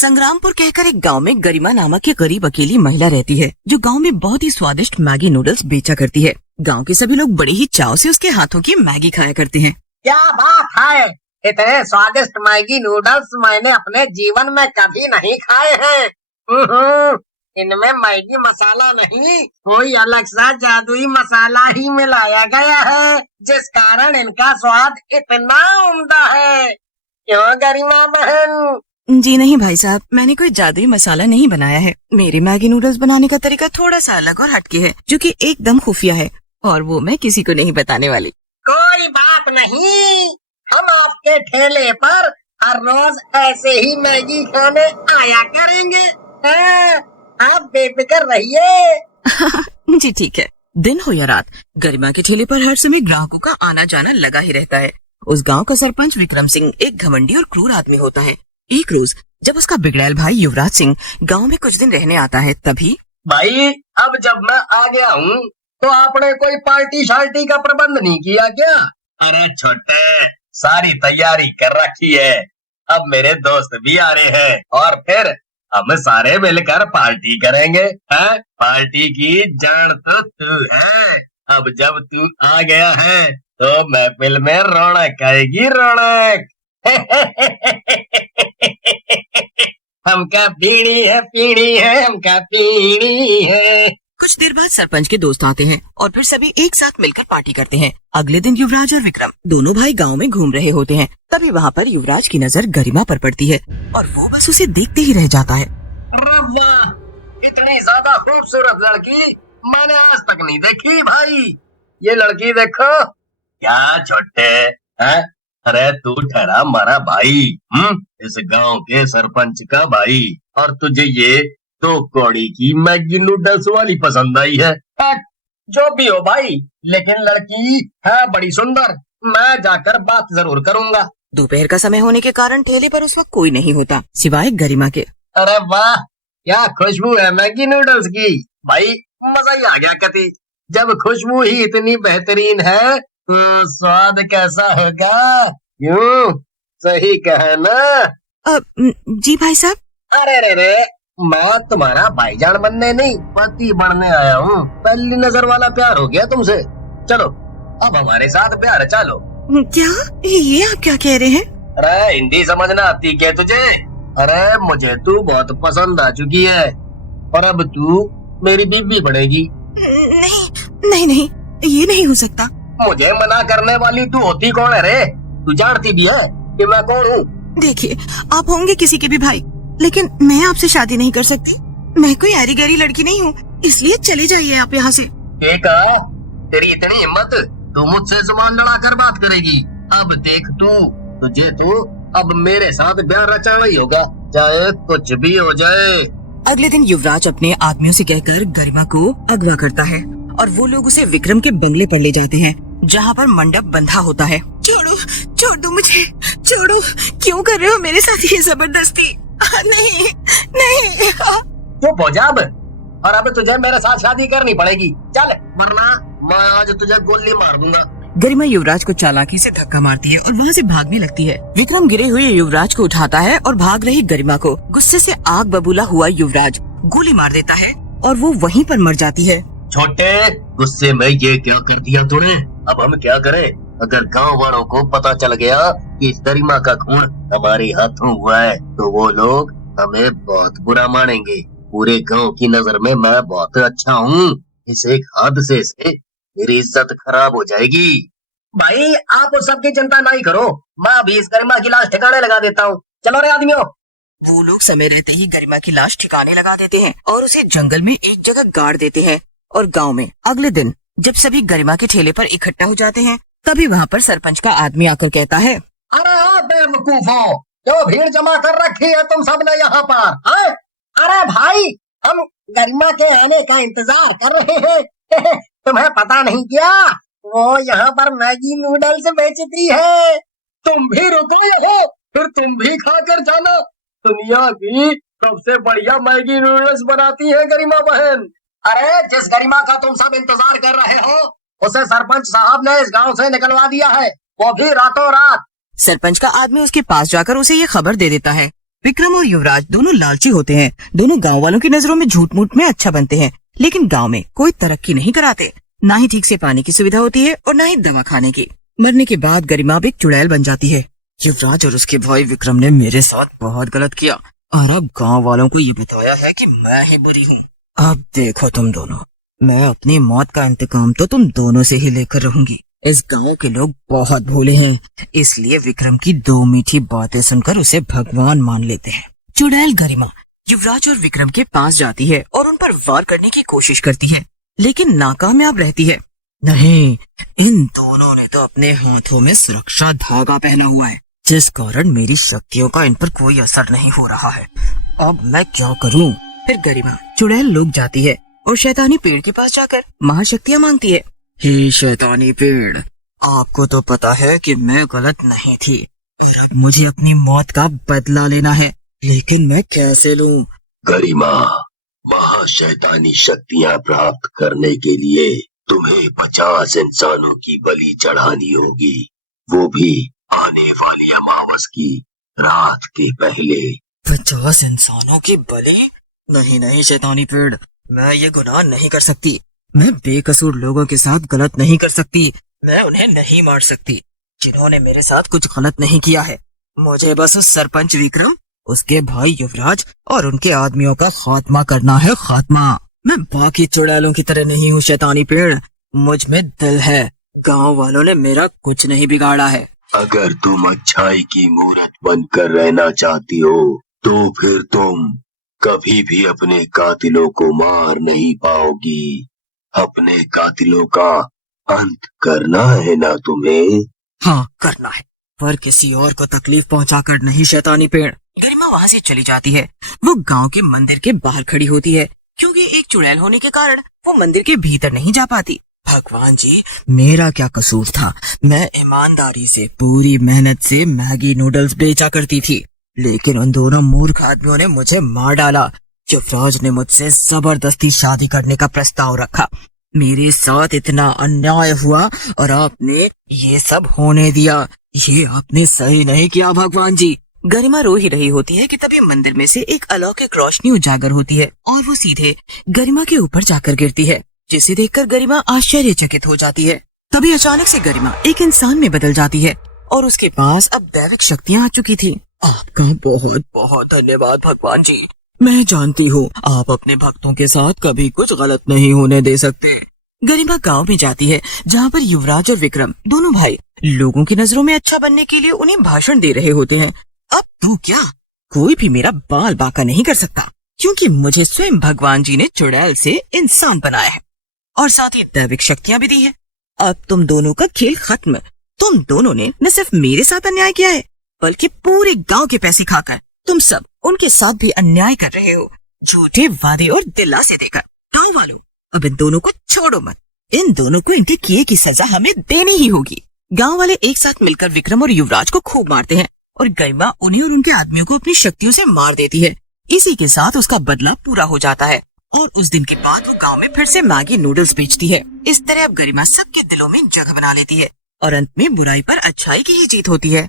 संग्रामपुर कहकर एक गांव में गरिमा नामक एक गरीब अकेली महिला रहती है, जो गांव में बहुत ही स्वादिष्ट मैगी नूडल्स बेचा करती है। गांव के सभी लोग बड़े ही चाव से उसके हाथों की मैगी खाया करते हैं। क्या बात है, इतने स्वादिष्ट मैगी नूडल्स मैंने अपने जीवन में कभी नहीं खाए हैं। इनमें मैगी मसाला नहीं, कोई अलग सा जादुई मसाला ही मिलाया गया है, जिस कारण इनका स्वाद इतना उम्दा है। क्यों गरिमा बहन? जी नहीं भाई साहब, मैंने कोई जादुई मसाला नहीं बनाया है। मेरे मैगी नूडल्स बनाने का तरीका थोड़ा सा अलग और हटके है, जो कि एकदम खुफिया है, और वो मैं किसी को नहीं बताने वाली। कोई बात नहीं, हम आपके ठेले पर हर रोज ऐसे ही मैगी खाने आया करेंगे। आप बेफिक्र रहिए। जी ठीक है। दिन हो या रात, गरिमा के ठेले पर हर समय ग्राहकों का आना जाना लगा ही रहता है। उस गांव का सरपंच विक्रम सिंह एक घमंडी और क्रूर आदमी होता है। एक रोज जब उसका बिगड़ैल भाई युवराज सिंह गांव में कुछ दिन रहने आता है, तभी भाई अब जब मैं आ गया हूँ तो आपने कोई पार्टी शार्टी का प्रबंध नहीं किया क्या? अरे छोटे, सारी तैयारी कर रखी है। अब मेरे दोस्त भी आ रहे हैं और फिर हम सारे मिलकर पार्टी करेंगे। हैं? पार्टी की जान तो तू है। अब जब तू आ गया है तो महफिल में रौनक आएगी, रौनक। हमका पीड़ी है, हमका पीड़ी है। कुछ देर बाद सरपंच के दोस्त आते हैं और फिर सभी एक साथ मिलकर पार्टी करते हैं। अगले दिन युवराज और विक्रम दोनों भाई गांव में घूम रहे होते हैं। तभी वहाँ पर युवराज की नजर गरिमा पर पड़ती है और वो बस उसे देखते ही रह जाता है। अरे वाह, इतनी ज्यादा खूबसूरत लड़की मैंने आज तक नहीं देखी भाई। ये लड़की देखो। क्या छोटे हैं? अरे तू ठहरा हमारा भाई, इस गांव के सरपंच का भाई, और तुझे ये तो कौड़ी की मैगी नूडल्स वाली पसंद आई है। जो भी हो भाई, लेकिन लड़की है बड़ी सुंदर। मैं जाकर बात जरूर करूंगा। दोपहर का समय होने के कारण ठेले पर उस वक्त कोई नहीं होता सिवाय गरिमा के। अरे वाह, क्या खुशबू है मैगी नूडल्स की। भाई मजा ही आ गया कति। जब खुशबू ही इतनी बेहतरीन है तो स्वाद कैसा होगा? यूं सही कहा ना? जी भाई साहब। अरे रे रे, मैं तुम्हारा भाईजान बनने नहीं, पति बनने आया हूँ। पहली नजर वाला प्यार हो गया तुमसे। चलो अब हमारे साथ प्यार चालो। क्या ये आप क्या कह रहे हैं? अरे हिंदी समझना आती क्या तुझे? अरे मुझे तू बहुत पसंद आ चुकी है और अब तू मेरी बीवी बनेगी। नहीं, ये नहीं हो सकता। मुझे मना करने वाली तू होती कौन है रे? तू जानती भी है कि मैं कौन हूँ? देखिए, आप होंगे किसी के भी भाई, लेकिन मैं आपसे शादी नहीं कर सकती। मैं कोई ऐरी गैरी लड़की नहीं हूँ, इसलिए चले जाइए आप यहाँ से। कहा? तेरी इतनी हिम्मत, तू मुझसे जुबान लड़ाकर बात करेगी? अब देख तुझे तो अब मेरे साथ ब्याह रचाना ही होगा, चाहे कुछ भी हो जाए। अगले दिन युवराज अपने आदमियों से कहकर गरिमा को अगवा करता है और वो लोग उसे विक्रम के बंगले पर ले जाते हैं, जहाँ पर मंडप बंधा होता है। छोड़ दो मुझे, छोड़ो। क्यों कर रहे हो मेरे साथ ये जबरदस्ती? नहीं। चुप हो जा अब, और अब तुझे मेरे साथ शादी करनी पड़ेगी। चल, वरना मैं आज तुझे गोली मार दूंगा। गरिमा युवराज को चालाकी से धक्का मारती है और वहाँ से भागने लगती है। विक्रम गिरे हुए युवराज को उठाता है और भाग रही गरिमा को गुस्से से आग बबूला हुआ युवराज गोली मार देता है और वो वहीं पर मर जाती है। छोटे, गुस्से में ये क्या कर दिया तूने? अब हम क्या करें? अगर गांव वालों को पता चल गया कि इस गरिमा का खून हमारे हाथों हुआ है तो वो लोग हमें बहुत बुरा मानेंगे। पूरे गांव की नजर में मैं बहुत अच्छा हूँ। इस एक हादसे से मेरी इज्जत खराब हो जाएगी। भाई आप उस सब की चिंता नहीं करो, मैं अभी इस गरिमा की लाश ठिकाने लगा देता हूँ। चलो रे आदमियों। वो लोग समय रहते ही गरिमा की लाश ठिकाने लगा देते हैं और उसे जंगल में एक जगह गाड़ देते हैं। और गांव में अगले दिन जब सभी गरिमा के ठेले पर इकट्ठा हो जाते हैं, तभी वहाँ पर सरपंच का आदमी आकर कहता है, अरे बेवकूफों, जो भीड़ जमा कर रखी है तुम सबने यहाँ पर? अरे भाई, हम गरिमा के आने का इंतजार कर रहे हैं। तुम्हें पता नहीं क्या? वो यहाँ पर मैगी नूडल्स बेचती है। तुम भी रुको यहाँ, फिर तुम भी खाकर जाना। दुनिया की सबसे बढ़िया मैगी नूडल्स बनाती है गरिमा बहन। अरे जिस गरिमा का तुम सब इंतजार कर रहे हो, उसे सरपंच साहब ने इस गांव से निकलवा दिया है, वो भी रातों रात। सरपंच का आदमी उसके पास जाकर उसे ये खबर दे देता है विक्रम और युवराज दोनों लालची होते हैं। दोनों गांव वालों की नजरों में झूठ मूठ में अच्छा बनते हैं, लेकिन गांव में कोई तरक्की नहीं कराते। ना ही ठीक से पानी की सुविधा होती है और ना ही दवा खाने की। मरने के बाद गरिमा अब एक चुड़ैल बन जाती है। युवराज और उसके भाई विक्रम ने मेरे साथ बहुत गलत किया और अब गांव वालों को ये बताया है कि मैं ही बुरी हूँ। अब देखो तुम दोनों, मैं अपनी मौत का इंतकाम तो तुम दोनों से ही लेकर रहूंगी। इस गांव के लोग बहुत भोले हैं, इसलिए विक्रम की 2 मीठी बातें सुनकर उसे भगवान मान लेते हैं। चुड़ैल गरिमा युवराज और विक्रम के पास जाती है और उन पर वार करने की कोशिश करती है, लेकिन नाकामयाब रहती है। नहीं, इन दोनों ने तो अपने हाथों में सुरक्षा धागा पहना हुआ है, जिस कारण मेरी शक्तियों का इन पर कोई असर नहीं हो रहा है। अब मैं क्या करूं? फिर गरिमा चुड़ैल लोग जाती है और शैतानी पेड़ के पास जाकर महाशक्तियां मांगती है। हे शैतानी पेड़, आपको तो पता है कि मैं गलत नहीं थी और अब मुझे अपनी मौत का बदला लेना है, लेकिन मैं कैसे लूं? गरिमा, महाशैतानी शक्तियां प्राप्त करने के लिए तुम्हें 50 इंसानों की बलि चढ़ानी होगी, वो भी आने वाली अमावस की रात के पहले। 50 इंसानों की बलि? नहीं नहीं शैतानी पेड़, मैं ये गुनाह नहीं कर सकती। मैं बेकसूर लोगों के साथ गलत नहीं कर सकती। मैं उन्हें नहीं मार सकती जिन्होंने मेरे साथ कुछ गलत नहीं किया है। मुझे बस उस सरपंच विक्रम, उसके भाई युवराज और उनके आदमियों का खात्मा करना है, खात्मा। मैं बाकी चुड़ैलों की तरह नहीं हूँ शैतानी पेड़, मुझ में दिल है। गांव वालों ने मेरा कुछ नहीं बिगाड़ा है। अगर तुम अच्छाई की मूरत बनकर रहना चाहती हो तो फिर तुम कभी भी अपने कातिलों को मार नहीं पाओगी। अपने कातिलों का अंत करना है ना तुम्हें? हाँ करना है, पर किसी और को तकलीफ पहुंचाकर नहीं शैतानी पेड़। गरिमा वहाँ से चली जाती है। वो गांव के मंदिर के बाहर खड़ी होती है, क्योंकि एक चुड़ैल होने के कारण वो मंदिर के भीतर नहीं जा पाती। भगवान जी, मेरा क्या कसूर था? मैं ईमानदारी से पूरी मेहनत से मैगी नूडल्स बेचा करती थी, लेकिन उन दोनों मूर्ख आदमियों ने मुझे मार डाला। युवराज ने मुझसे जबरदस्ती शादी करने का प्रस्ताव रखा। मेरे साथ इतना अन्याय हुआ और आपने ये सब होने दिया। ये आपने सही नहीं किया भगवान जी। गरिमा रो ही रही होती है कि तभी मंदिर में से एक अलौकिक रोशनी उजागर होती है और वो सीधे गरिमा के ऊपर जाकर गिरती है, जिसे देखकर गरिमा आश्चर्यचकित हो जाती है। तभी अचानक से गरिमा एक इंसान में बदल जाती है और उसके पास अब दैविक शक्तियाँ आ चुकी थी। आपका बहुत बहुत धन्यवाद भगवान जी। मैं जानती हूँ आप अपने भक्तों के साथ कभी कुछ गलत नहीं होने दे सकते। गरिमा गांव में जाती है, जहाँ पर युवराज और विक्रम दोनों भाई लोगों की नजरों में अच्छा बनने के लिए उन्हें भाषण दे रहे होते हैं। अब तू क्या, कोई भी मेरा बाल बांका नहीं कर सकता, क्योंकि मुझे स्वयं भगवान जी ने चुड़ैल से इंसान बनाया है और साथ ही दैविक शक्तियाँ भी दी है। अब तुम दोनों का खेल खत्म। तुम दोनों ने न सिर्फ मेरे साथ अन्याय किया है, बल्कि पूरे गांव के पैसे खाकर तुम सब उनके साथ भी अन्याय कर रहे हो, झूठे वादे और दिलासे देकर। गांव वालों, अब इन दोनों को छोड़ो मत। इन दोनों को इनके किए की सजा हमें देनी ही होगी। गांव वाले एक साथ मिलकर विक्रम और युवराज को खूब मारते हैं और गरिमा उन्हें और उनके आदमियों को अपनी शक्तियों से मार देती है। इसी के साथ उसका बदला पूरा हो जाता है और उस दिन के बाद वो गांव में फिर से मैगी नूडल्स बेचती है। इस तरह अब गरिमा सबके दिलों में जगह बना लेती है और अंत में बुराई पर अच्छाई की ही जीत होती है।